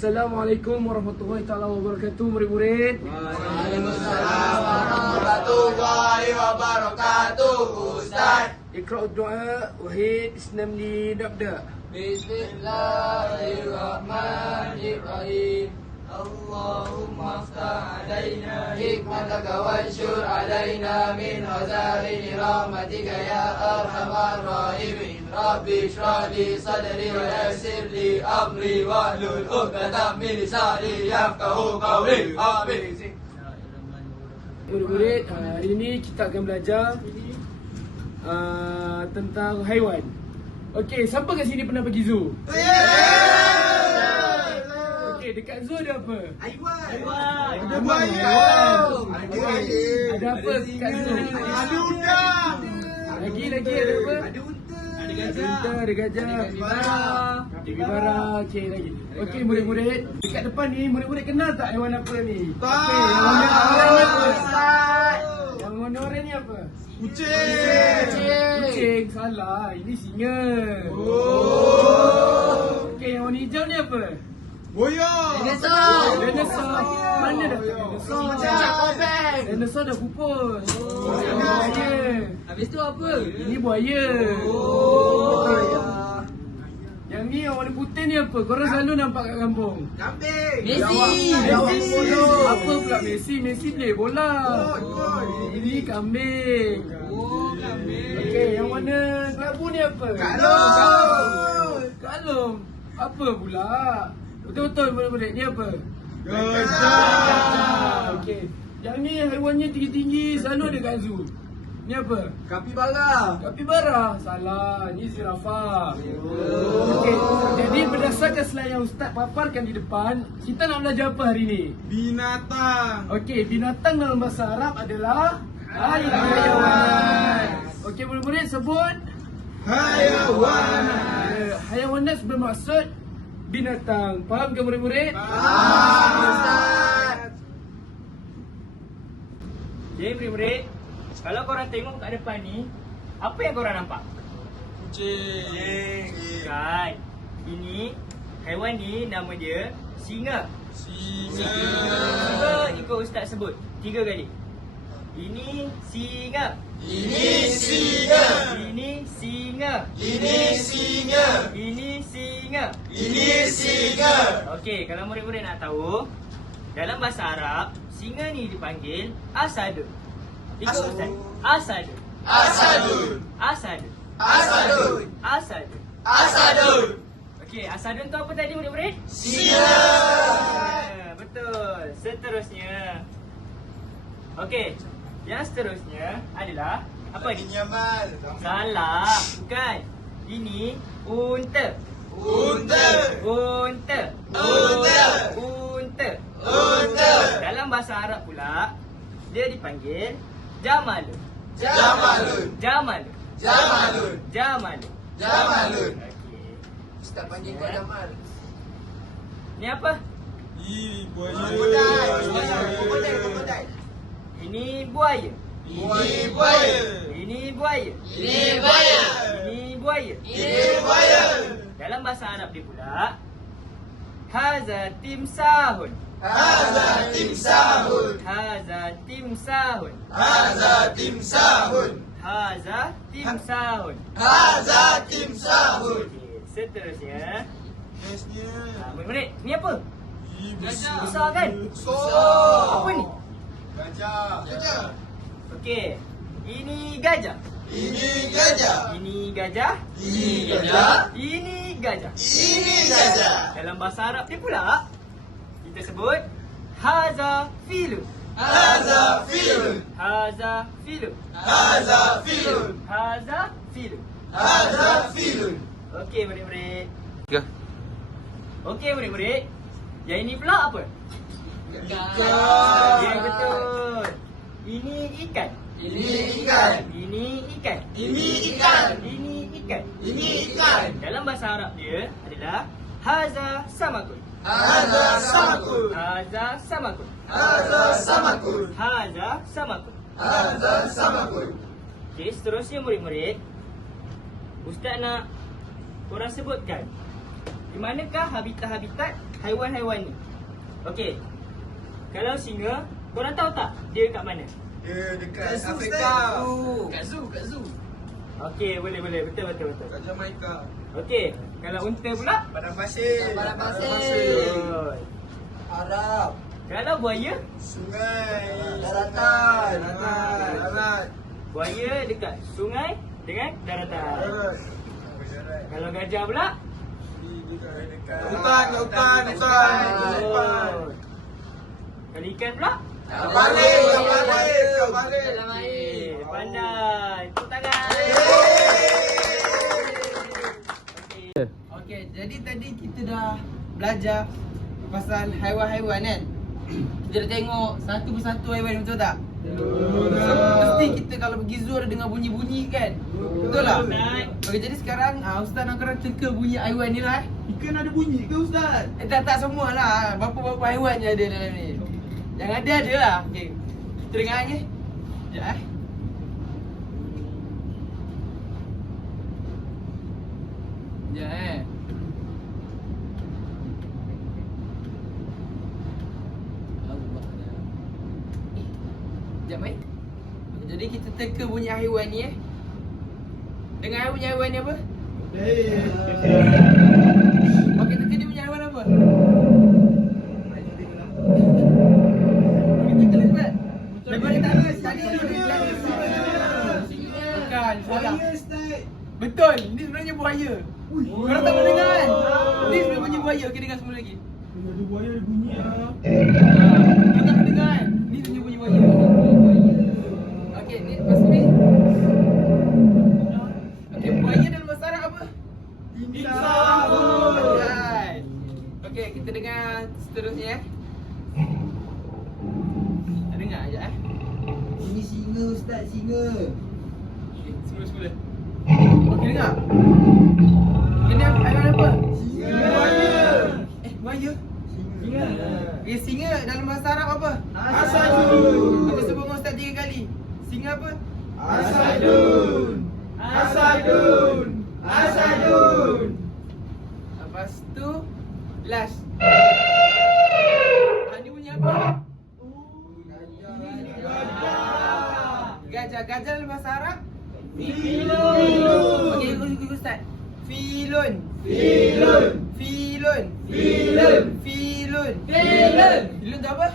Assalamualaikum warahmatullahi taala wabarakatuh, murid-murid. Waalaikumsalam warahmatullahi wabarakatuh, Ustaz. Iqra' doa, Wahid Isnamli nabda. Bismillahirrahmanirrahim. Allahumma aftah alaina hikmataka wanshur alaina min khaza'ini rahmatika ya arhamar rahimin. Rabbi shrah li sadri wa yassir li amri wahlul 'uqdatam min lisani yafqahu qawli. Amin. Murid-murid, hari ini kita akan belajar tentang haiwan. Okey, siapa kat sini pernah pergi zoo? Okey, dekat zoo ada apa? Haiwan. Ada buaya. Ada apa kat zoo? Ada udang. Lagi ada apa? Ada unta. Ada gajah. Kapibara. Okey, lagi. Okey, murid-murid, dekat depan ni murid-murid kenal tak haiwan apa ni? Okey, yang warna oranye apa? Yang warna oranye ni apa? Kucing. Salah. Ini singa. Okey, yang warna hijau ni apa? Dinosaur. Mana dah dinosaur? Dinosaur dah pupus. Buaya. Habis tu apa? Ini buaya. Okey. Yang ni yang warna putih ni apa? Korang selalu nampak kat kampung. Messi. Apa pula Messi? Messi play bola. Ini kambing. Okey, yang warna kelabu ni apa? Kalung. Apa pula? Betul-betul murid-murid, ni apa? Gajah. Okey. Yang ni haiwannya tinggi-tinggi, selalu ada kat zoo. Ni apa? Kapibara. Salah. Ni zirafah. Okey. Jadi berdasarkan slide yang Ustaz paparkan di depan, kita nak belajar apa hari ni? Binatang. Okey, binatang dalam bahasa Arab adalah hayawan. Okey, murid-murid sebut Hayawan. hayawanat bermaksud binatang. Faham ke murid-murid? Ustaz. Okay, murid-murid, kalau korang tengok kat depan ni, apa yang korang nampak? Kucing. Kan, ini haiwan ni nama dia singa. Cuba ikut Ustaz sebut 3 kali. Ini singa. Ini singa. Ini singa. Ini singa. Ini singa. Ini singa. Okey, kalau murid-murid nak tahu, dalam bahasa Arab, singa ni dipanggil asadun. Ikut Ustaz. Asadun. Asadun. Asadun. Asadun. Asadun. Asadun. Okey, asadun tu apa tadi murid-murid? Singa. Betul. Seterusnya. Okey, yang seterusnya adalah apa ni? Nyaman. Salah, bukan. Ini unta. Unta. Unta. Unta. Unta. Unta. Dalam bahasa Arab pula, dia dipanggil jamalun. Jamalun. Jamalun. Jamalun. Jamalun. Jamalun. Okey. Ustaz panggil kau Jamal. Ni apa? Krokodil. Ini buaya. Ini buaya. Ini buaya. Ini buaya. Ini buaya. Ini buaya. Dalam bahasa Arab dia pula, haza timsahun. Haza timsahun. Haza timsahun. Haza timsahun. Haza timsahun. Haza timsahun. Okey, seterusnya. Bestnya. Murid-murid, ni apa? Besar. Besar kan? So. Apa ni? Gajah. Okey, ini gajah. Ini gajah. Ini gajah. Ini gajah. Ini gajah. Ini gajah. Dalam bahasa Arab dia pula, kita sebut haza filun. Haza filun. Haza filun. Haza filun. Haza filun. Haza filun. Okey murid-murid. Okey murid-murid. Yang ini pula apa? Ya betul. Ini ikan. Ini ikan. Ini ikan. Ini ikan. Ini ikan. Ini ikan. Dalam bahasa Arab dia adalah haza samakun. Haza samakun. Haza samakun. Haza samakun. Haza samakun. Haza samakun. Okey, seterusnya murid-murid, Ustaz nak korang sebutkan di manakah habitat-habitat haiwan-haiwan ni. Okey. Kalau singa, korang tahu tak dia kat mana? Dia dekat Kat zoo, Afrika. Ustaz. Kat zoo. Okey, boleh. Betul. Kat Jamaika. Okey, kalau unta pula? Padang pasir. Padang pasir. Betul. Arab. Kalau buaya? Sungai. Daratan. Darat. Buaya dekat sungai dengan daratan. Darat. Kalau gajah pula? Dekat hutan. Betul. Kalau ikan pula? Kat balik. Dalam air. Pandai. Tepuk tangan. Okey, jadi tadi kita dah belajar pasal haiwan-haiwan kan. Kita dah tengok satu persatu haiwan, betul tak? So, mesti kita kalau pergi zoo ada dengar bunyi-bunyi kan? Betul tak? Okey, jadi sekarang Ustaz nak korang teka bunyi haiwan ni lah. Ikan ada bunyi ke Ustaz? Tak semua lah. Berapa-berapa haiwan je ada dalam ni. Yang ada lah. Okey. Kita dengar je. Sekejap Sekejap Sekejap baik. Jadi kita teka bunyi haiwan ni Dengar bunyi haiwan ni apa? Okey, teka dia bunyi haiwan apa? Okey, teka cepat. Daripada tangan tadi tu dia bukan, salah. Betul, ni sebenarnya buaya. Korang tak pernah dengar kan? Ni sebenarnya bunyi buaya. Okey, dengar semua lagi. Ada buaya ada bunyi ah. Korang tak pernah dengar kan? Ni sebenarnya bunyi buaya. Okey, ni lepas ni. Okey, buaya dalam bahasa Arab apa? Alright. Okey, kita dengar seterusnya Tak dengar sekejap Ini singa Ustaz, singa. Okey, semula. Okey, dengar. Okey, ni haiwan apa? Buaya. Buaya? Singa. Okey, singa dalam bahasa Arab apa? Asadun. Okey, sebut dengan Ustaz 3 kali. Singa apa? Asadun. Lepas tu last. Ni bunyi apa? Gajah. Gajah dalam bahasa Arab? Okey, ikut Ustaz. Filun. Filun tu apa?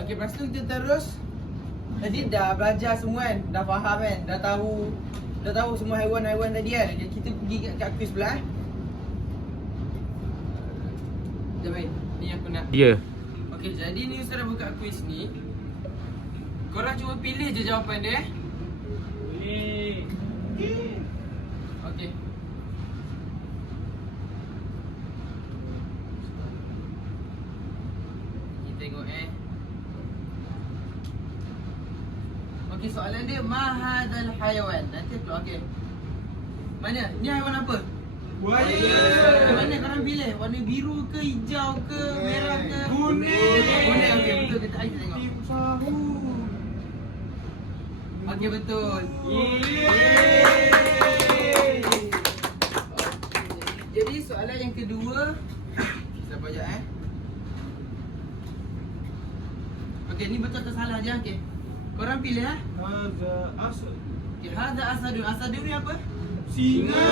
Okey, lepas tu kita terus. Tadi dah belajar semua kan? Dah faham kan? Dah tahu semua haiwan-haiwan tadi kan? Jadi kita pergi kat quiz pula Sekejap baik. Ni aku nak. Ya. Okey, jadi ni Ustaz dah buka quiz ni. Korang cuba pilih je jawapan dia. Okey. Kita tengok Okey, soalan dia ma hadzal hayawan. Nanti keluar okey. Mana? Ni haiwan apa? Buaya. Mana korang pilih? Warna biru ke, hijau ke, merah ke? Kuning. Kuning, okey, betul. Kita tengok. Tim sahur. Okey, betul. Jadi soalan yang kedua. Sabar je Okey, ni betul atau salah je okey. Korang pilih Hadza asad. Okey, hadza asadun. Asadun ni apa? Singa.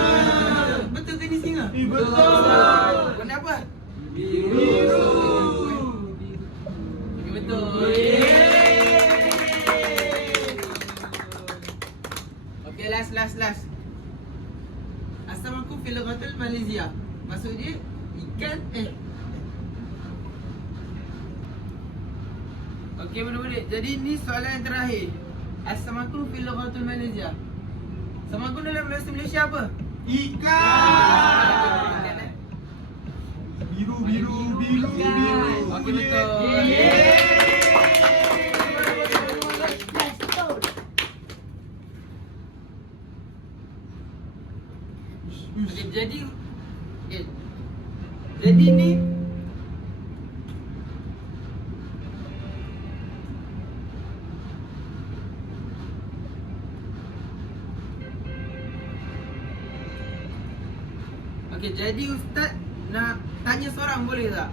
Betul ke ni singa? Betul. Warna apa? Biru. Okey, betul. Okey, last. Asamaku fil lughatil Malaysia. Maksud dia ikan Okey, murid-murid. Jadi ni soalan yang terakhir. Asamaku fil lughatil Malaysia. Samaku dalam bahasa Malaysia apa? Ikan. Biru. Okey, betul. Okey, jadi ni Okey, jadi Ustaz nak tanya seorang boleh tak?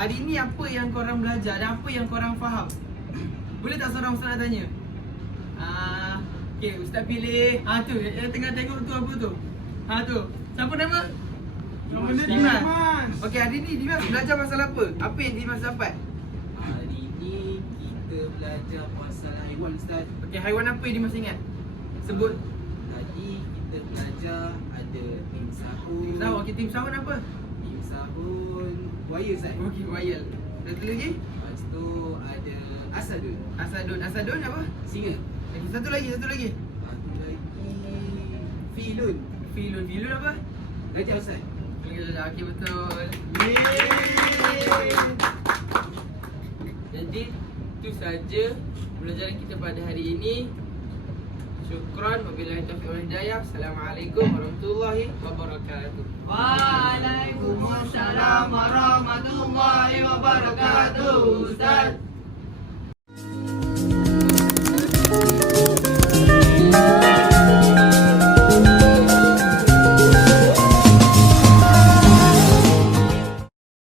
Hari ni apa yang korang belajar dan apa yang korang faham? Boleh tak seorang Ustaz nak tanya? Okey, Ustaz pilih. Tu, yang tengah tengok tu apa tu? Tu. Siapa nama? Dimas. Okey, hari ni Dimas belajar pasal apa? Apa yang Dimas dapat? Hari ni kita belajar pasal haiwan Ustaz. Okey, haiwan apa yang Dimas ingat? Sebut. Tadi kita belajar ada tim sahun. Tahu, okey, tim sahun apa? Tim sahun buaya Ustaz. Okey, wayal. Satu lagi? Lepas tu ada asadun. Asadun. Asadun apa? Singa. Okey, satu lagi. Satu lagi filun. Filun. Filun apa? Gajah Ustaz. Okey, betul. Jadi, itu saja pelajaran kita pada hari ini. Syukran. Wabillahi taufiq wal hidayah. Assalamualaikum warahmatullahi wabarakatuh. Waalaikumsalam warahmatullahi wabarakatuh. Ustaz.